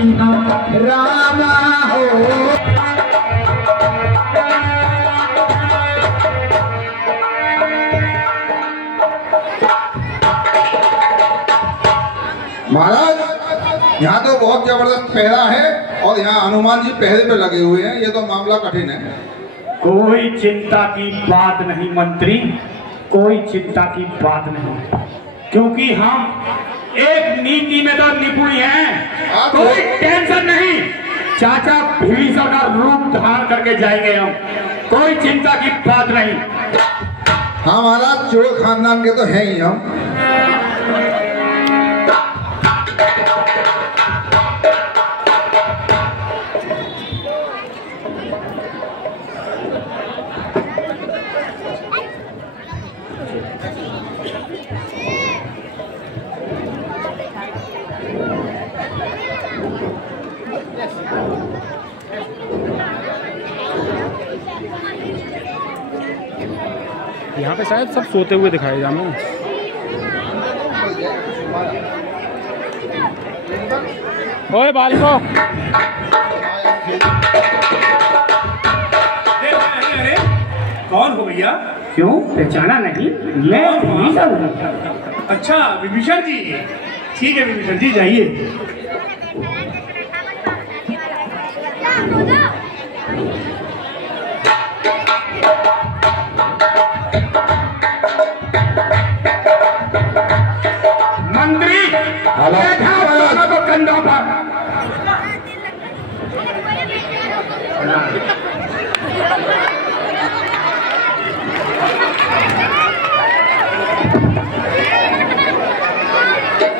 रामा हो। महाराज यहाँ तो बहुत जबरदस्त पहरा है और यहाँ हनुमान जी पहरे पे लगे हुए हैं, ये तो मामला कठिन है। कोई चिंता की बात नहीं मंत्री, कोई चिंता की बात नहीं, क्योंकि हम एक नीति में तो निपुण हैं। कोई टेंशन नहीं, चाचा भीषण का रूप धारण करके जाएंगे हम, कोई चिंता की बात नहीं। हाँ महाराज, चोर खानदान के तो हैं ही हम। यहाँ पे शायद सब सोते हुए दिखाए जाने। ओए बालिको, कौन हो भैया? क्यों पहचाना नहीं? मैं विभीषण हूँ। अच्छा विभीषण जी, ठीक है विभीषण जी जाइए। मंत्री बैठा दोनों को कंधों पर।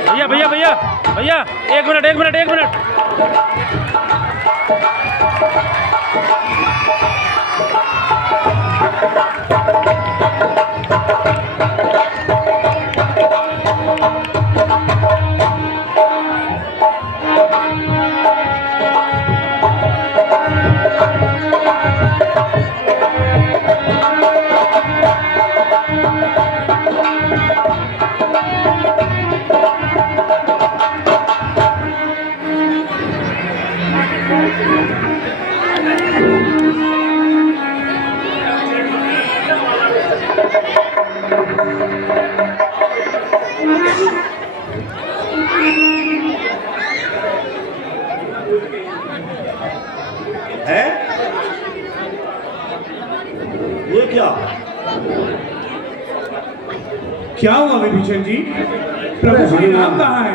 भैया भैया भैया भैया, एक मिनट एक मिनट एक मिनट। है ये क्या हुआ विभीषण जी? प्रभु श्री राम कहाँ है?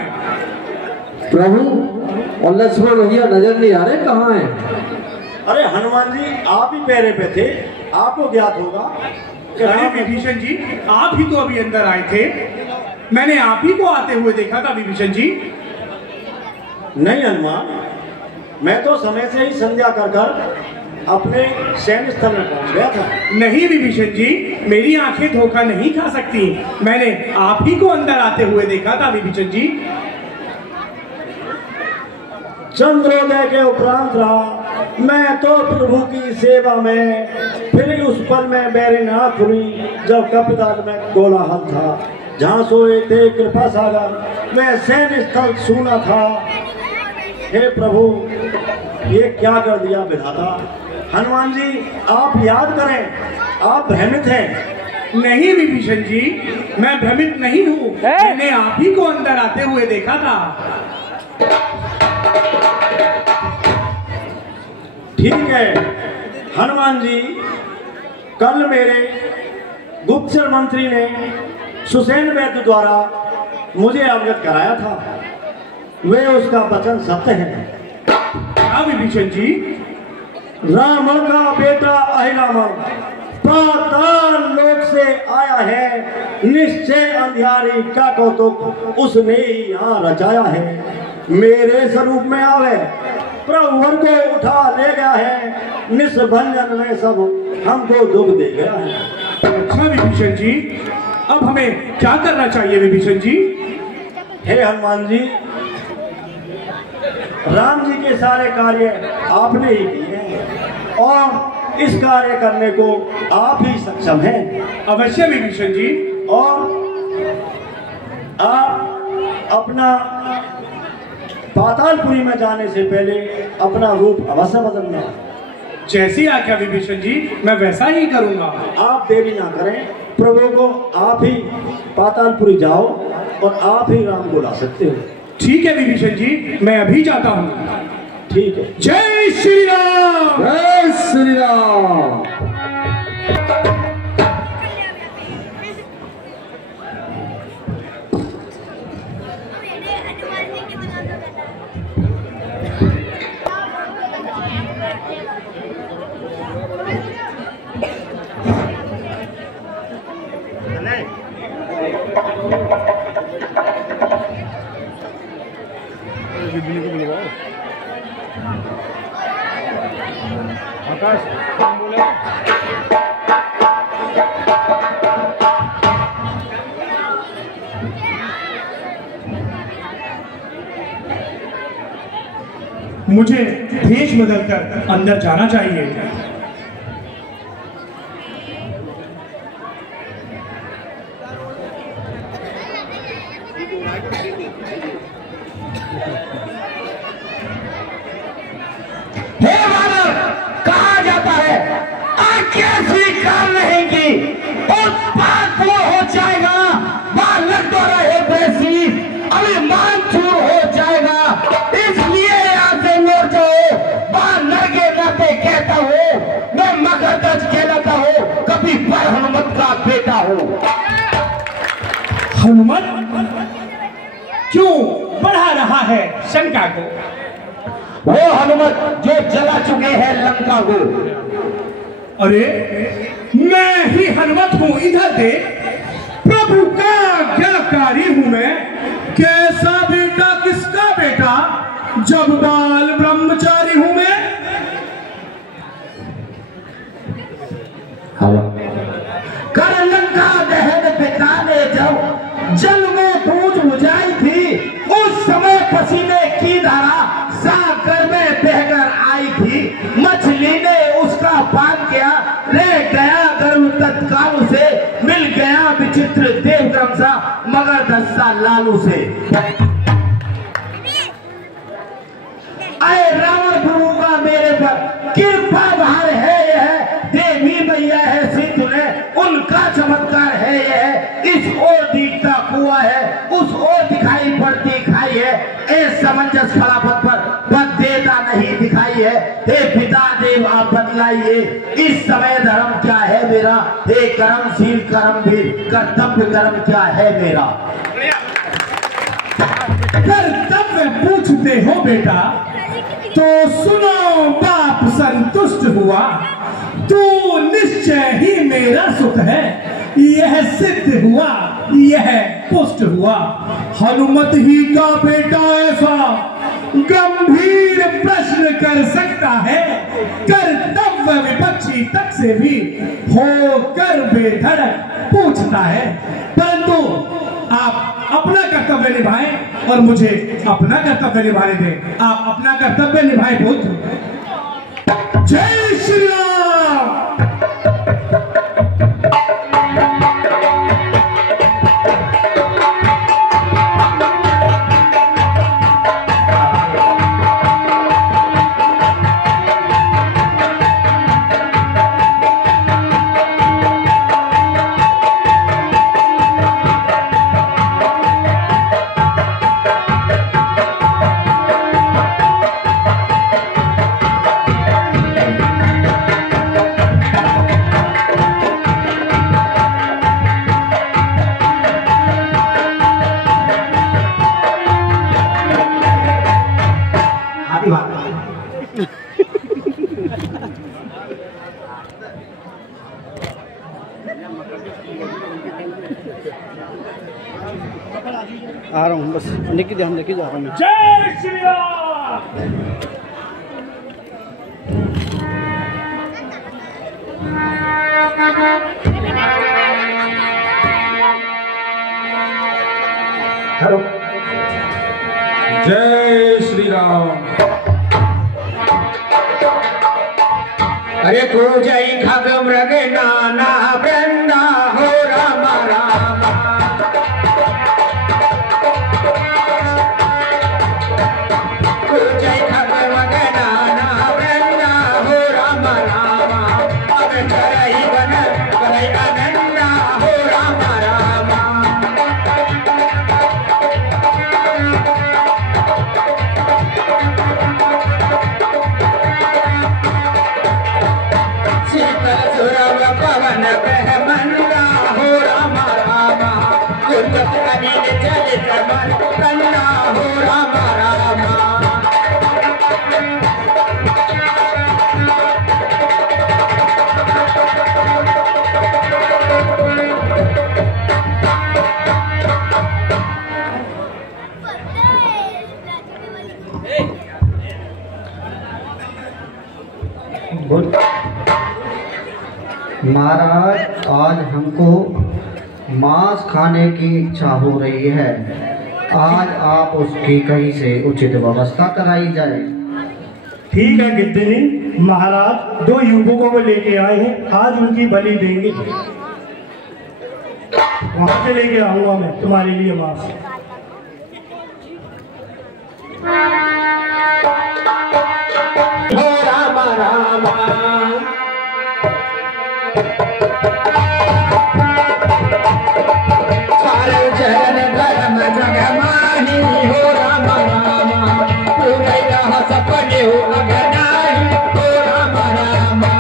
प्रभु और लक्ष्मण भैया नजर नहीं आ रहे, कहाँ हैं? अरे हनुमान जी आप ही पहरे पे थे, आपको ज्ञात होगा। अरे विभीषण जी, आप ही तो अभी अंदर आए थे, मैंने आप ही को आते हुए देखा था विभीषण जी। नहीं हनुमान, मैं तो समय से ही संध्या कर कर अपने सैन्य स्थल में पहुंच गया था। नहीं विभीषण जी, मेरी आंखें धोखा नहीं खा सकती, मैंने आप ही को अंदर आते हुए देखा था विभीषण जी। चंद्रोदय के उपरांत रहा मैं तो प्रभु की सेवा में, फिर उस पल में मेरी आँख खुली जब कपिताल में कोलाहल था। जहाँ सोए थे कृपा सागर, मैं सैन्य स्थल सुना था। हे प्रभु, ये क्या कर दिया विधाता। हनुमान जी आप याद करें, आप भ्रमित हैं। नहीं विभीषण जी, मैं भ्रमित नहीं हूँ, मैंने आप ही को अंदर आते हुए देखा था। ठीक है हनुमान जी, कल मेरे गुप्तचर मंत्री ने सुसेन वैद्य द्वारा मुझे अवगत कराया था, वे उसका वचन सत्य है। क्या विभीषण जी? रावण का बेटा अहिरावण पाताल लोक से आया है, निश्चय अंधियारी का कौतुक उसने ही यहाँ रचाया है। मेरे स्वरूप में आवे प्रभुवर को उठा ले गया है, निस्भंजन में सब हमको दुख दे गया है। अच्छा विभीषण जी, अब हमें क्या करना चाहिए विभीषण जी? हे हनुमान जी, राम जी के सारे कार्य आपने ही किए हैं और इस कार्य करने को आप ही सक्षम हैं। अवश्य विभीषण जी। और आप अपना पातालपुरी में जाने से पहले अपना रूप अवश्य बदलना। जैसी आज्ञा विभीषण जी, मैं वैसा ही करूंगा। आप देरी ना करें, प्रभु को आप ही पातालपुरी जाओ और आप ही राम बुला सकते हो। ठीक है विभीषण जी, मैं अभी जाता हूँ। ठीक है। जय श्री राम। जय श्री राम। मुझे भेष बदलकर अंदर जाना चाहिए। हे वानर, कहा जाता है आज्ञा स्वीकार नहीं की उत्पात वो हो जाएगा, बालक द्वारा है वैसी अभिमान चूर हो जाएगा। इसलिए यहाँ से लौट जाओ। बानर के नाते कहता हूँ, मैं मगरध्वज कहलाता हूँ, कभी पर हनुमत का बेटा हूँ। हनुमत क्यों बढ़ा रहा है शंका को? वो हनुमत जो जला चुके हैं लंका को। अरे मैं ही हनुमत हूँ, इधर देख। प्रभु का आज्ञाकारी हूँ मैं। कैसा बेटा किसका बेटा, जब बाल ब्रह्मचारी हूँ मैं। कर लंका दहन बिताने जब जल में बूझ बुझाई थी, उस समय पसीने की धारा सागर में बहकर आई थी। मछली ने उसका पान किया, रह गया गर्व तत्काल से, मिल गया विचित्र देवग्रम सा मगर दस्ता लालू से। आए रावण प्रभु का मेरे पर कृपा भार है यह, देवी मैया है सिंधु ने उनका चमत्कार है यह। इस ओर दिखता कुआ है, उस ओर दिखाई पड़ती खाई है। ए समंजस खड़ा पद पर पद देता नहीं दिखाई है। हे पिता देव आप बतलाइए, इस समय धर्म क्या है मेरा। हे कर्मशील कर्मवीर कर्तव्य कर्म क्या है मेरा। कर्तव्य पूछते हो बेटा, तो सुनो बाप संतुष्ट हुआ। तू निश्चय ही मेरा सुख है, यह सिद्ध हुआ, यह पुष्ट हुआ। हनुमत ही का बेटा ऐसा गंभीर प्रश्न कर सकता है, कर्तव्य विपक्षी तक से भी होकर बेधड़क पूछता है। परंतु आप अपना कर्तव्य निभाएं और मुझे अपना कर्तव्य निभाने दें। आप अपना कर्तव्य निभाएं पुत्र। जय श्री राम। आ रहा हूँ, बस लेके ध्यान लेके जा रहा हूँ। जय श्री राम। जय श्री राम। अरे तू जय खग मृग नाना वृंदा हो राम राम। महाराज, आज हमको मांस खाने की इच्छा हो रही है। आज आप उसकी कहीं से उचित व्यवस्था कराई जाए। ठीक है गिद्दनी महाराज, 2 युवकों को लेके आए हैं, आज उनकी बलि देंगे। वहां से लेके आऊंगा मैं तुम्हारे लिए मांस। रामा रामा सारे जहन धर्म जग माही हो रामा रामा, पूरे रह सपने हो अगनाही हो रामा रामा।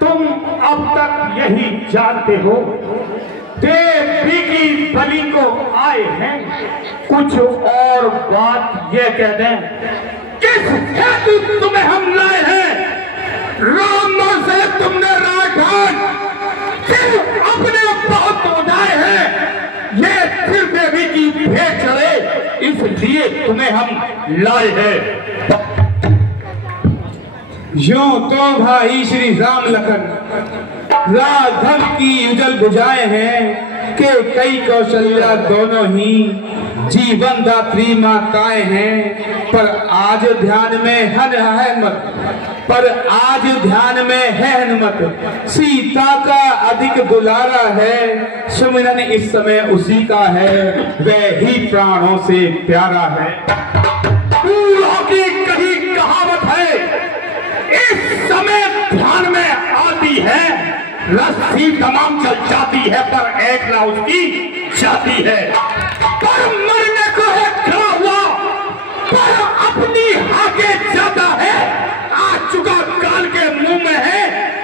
तुम अब तक यही जानते हो, देवी की बलि को आए हैं, कुछ और बात ये कह दें, किस हेतु तुम्हें हम लाए हैं? राम से तुमने राजधान सिर्फ अपने बहुत उड़ाए हैं, ये फिर देवी की भेंट चढ़े, इसलिए तुम्हें हम लाए हैं। यूं तो भाई श्री राम लखन राघव की उजल बुझाए हैं कि कई कौशल्या दोनों ही जीवन दात्री माताएं हैं, पर आज ध्यान में है हनुमत सीता का अधिक दुलारा है, सुमिरन इस समय उसी का है, वह ही प्राणों से प्यारा है। पूरों की कही कहावत है, इस समय ध्यान में आती है, रस्सी तमाम चल जाती है पर एक ना उसकी जाती है। पर मरने को है खड़ा हुआ, पर अपनी आगे जाता है, आ चुका काल के मुंह में है,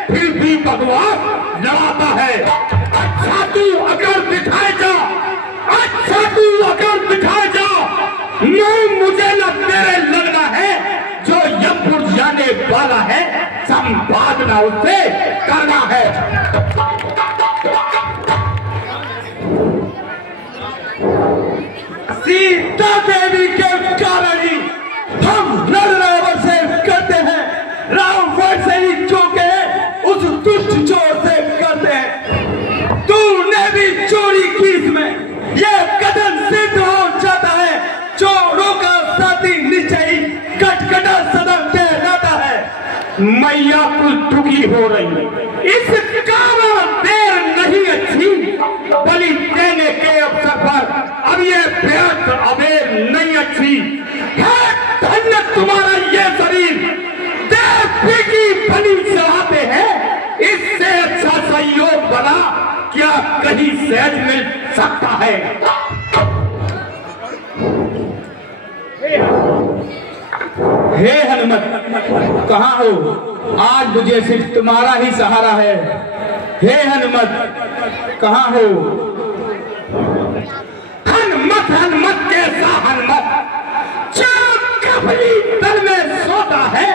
फिर भी बकवास लड़ाता है। अच्छा तू अगर दिखाए जा, अच्छा तू अगर दिखाए जा, नहीं मुझे न तेरे लगना है, जो यमपुर जाने वाला है, संपादना उससे करना है। सीता देवी के कारण ही हम रावण से करते हैं, रावण से ही चौके उस दुष्ट चोर से करते हैं। तूने भी चोरी की, इसमें यह कदम सिद्ध हो जाता है, चोरों का साथी निश्चय कटकटा सदा कहलाता है। मैया कुछ दुखी हो रही है, इस कारण देर नहीं अच्छी, बलि देने के अवसर पर अब ये बेहद अबेर नहीं अच्छी है। धन्य तुम्हारा ये शरीर, देवी की बलि चढ़ाते हैं, इससे अच्छा संयोग बना क्या कहीं सहज मिल सकता है? हे हनुमत, कहाँ हो? आज मुझे सिर्फ तुम्हारा ही सहारा है। हे हनुमत, कहाँ हो? हनुमत हनुमत कैसा हनुमत, जो कबली तल में सोता है,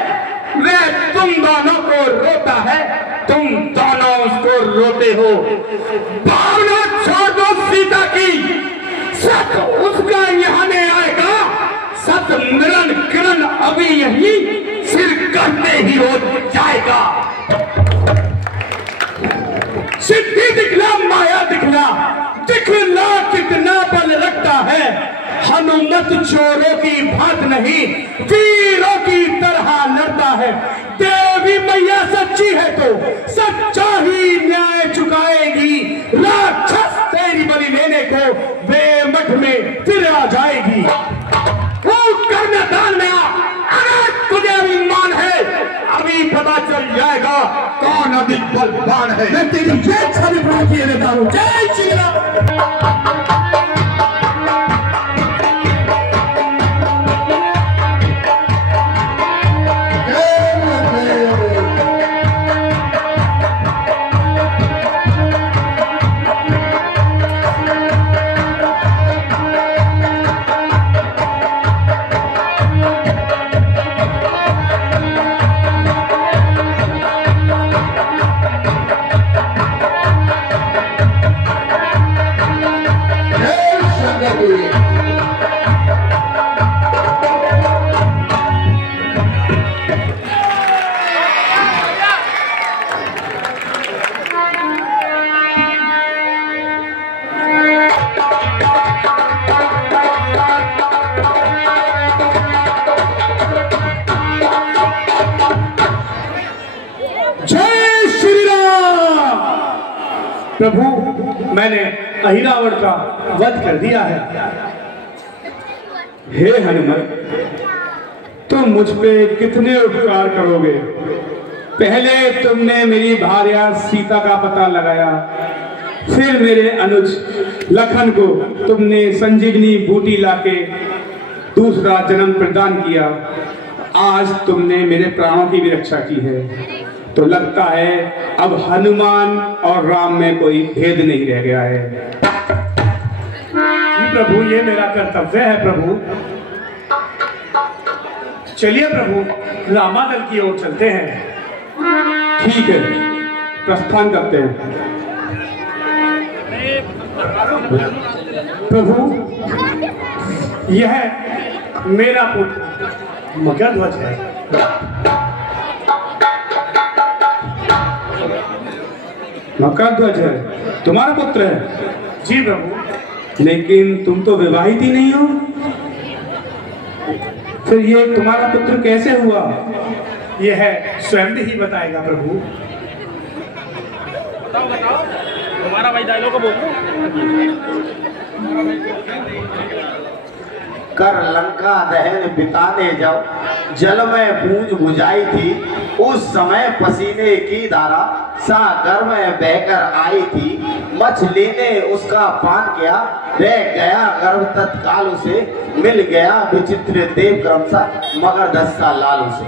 वह तुम दोनों को रोता है, तुम दोनों उसको रोते हो। भावना छोड़ दो सीता की, सत उसका यहाँ नहीं आएगा, सत मिलन किरण अभी यही सिर करते ही हो जाएगा। सिद्धि दिखला, माया दिखला, दिखला कितना बल रखता है। हनुमत चोरों की भांत नहीं, वीरों की तरह लड़ता है। देवी मैया सच्ची है तो सच्चा ही न्याय चुकाएगी, राक्षस तेरी बलि लेने को बेमठ में फिर आ जाएगी। मैदान में आ, अगर तुझे अभिमान है, अभी पता चल जाएगा कौन अधिक बलवान है। मैं तेरी जय छवि बना किए देता हूँ। जय श्री राम। प्रभु मैंने अहिरावण का वध कर दिया है। हे हनुमत, तुम मुझ पे कितने उपकार करोगे। पहले तुमने मेरी भार्या सीता का पता लगाया, फिर मेरे अनुज लखन को तुमने संजीवनी बूटी लाके दूसरा जन्म प्रदान किया। आज तुमने मेरे प्राणों की भी रक्षा की है, तो लगता है अब हनुमान और राम में कोई भेद नहीं रह गया है। जी प्रभु, ये मेरा कर्तव्य है प्रभु। चलिए प्रभु, रामादल की ओर चलते हैं। ठीक है, प्रस्थान करते हैं। प्रभु, यह मेरा पुत्र मगधध्वज है। मगधध्वज है तुम्हारा पुत्र है? जी प्रभु। लेकिन तुम तो विवाहित ही नहीं हो, फिर ये तुम्हारा पुत्र कैसे हुआ? यह स्वयं ही बताएगा प्रभु। बताओ तुम्हारा भाई डायलॉग को बोलो। कर लंका दहन बिताने जब जल में बूंद बुझाई थी, उस समय पसीने की धारा सागर में बहकर आई थी। मछली ने उसका पान किया, रह गया गर्भ तत्काल उसे, मिल गया विचित्र देव क्रम सा मगर दस्ता लाल उसे।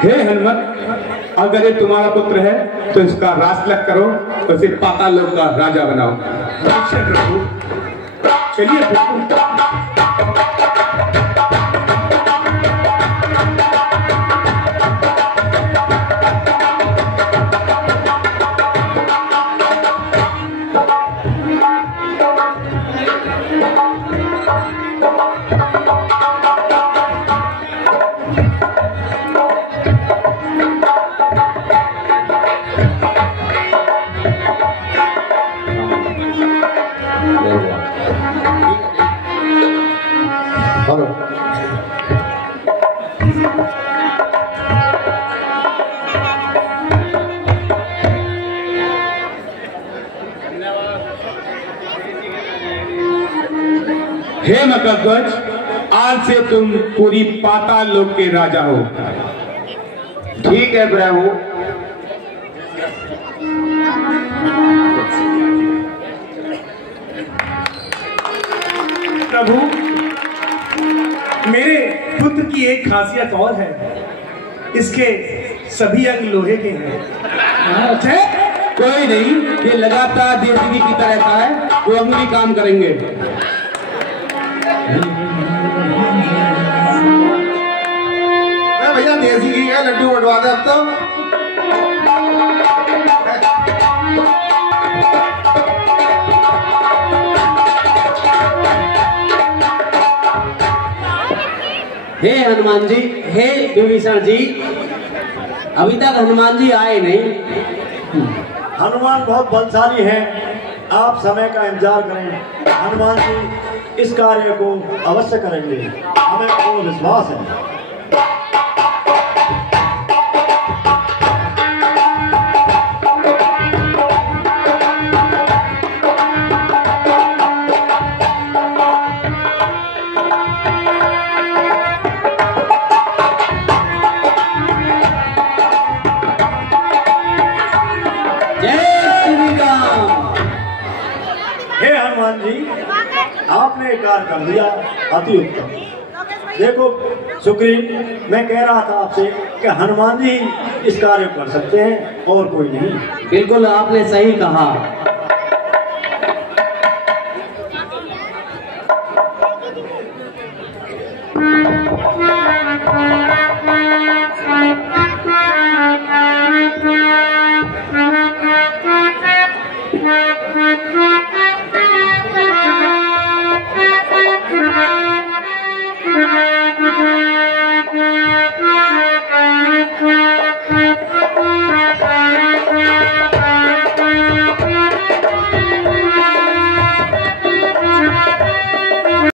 हे हनुमत, अगर ये तुम्हारा पुत्र है तो इसका रासलक करो और इसे पाताल लोक का राजा बनाओ। प्रभु, चलिए प्रभु। हे मगधध्वज, आज से तुम पूरी पाताल लोक के राजा हो। ठीक है प्रभु। प्रभु, मेरे पुत्र की एक खासियत और है, इसके सभी अंग लोहे के हैं। कोई नहीं, ये लगातार देसी की तरह रहता है, वो अंग भी काम करेंगे। भैया देसी घी का लड्डू बटवा दे अब तो। हे हनुमान जी, हे विभीषण जी, अभी तक हनुमान जी आए नहीं। हनुमान बहुत बलशाली हैं, आप समय का इंतजार करें। हनुमान जी इस कार्य को अवश्य करेंगे, हमें पूर्ण विश्वास है। आपने कार्य कर दिया, अति उत्तम। देखो सुग्रीव, मैं कह रहा था आपसे कि हनुमान जी इस कार्य को कर सकते हैं और कोई नहीं। बिल्कुल आपने सही कहा।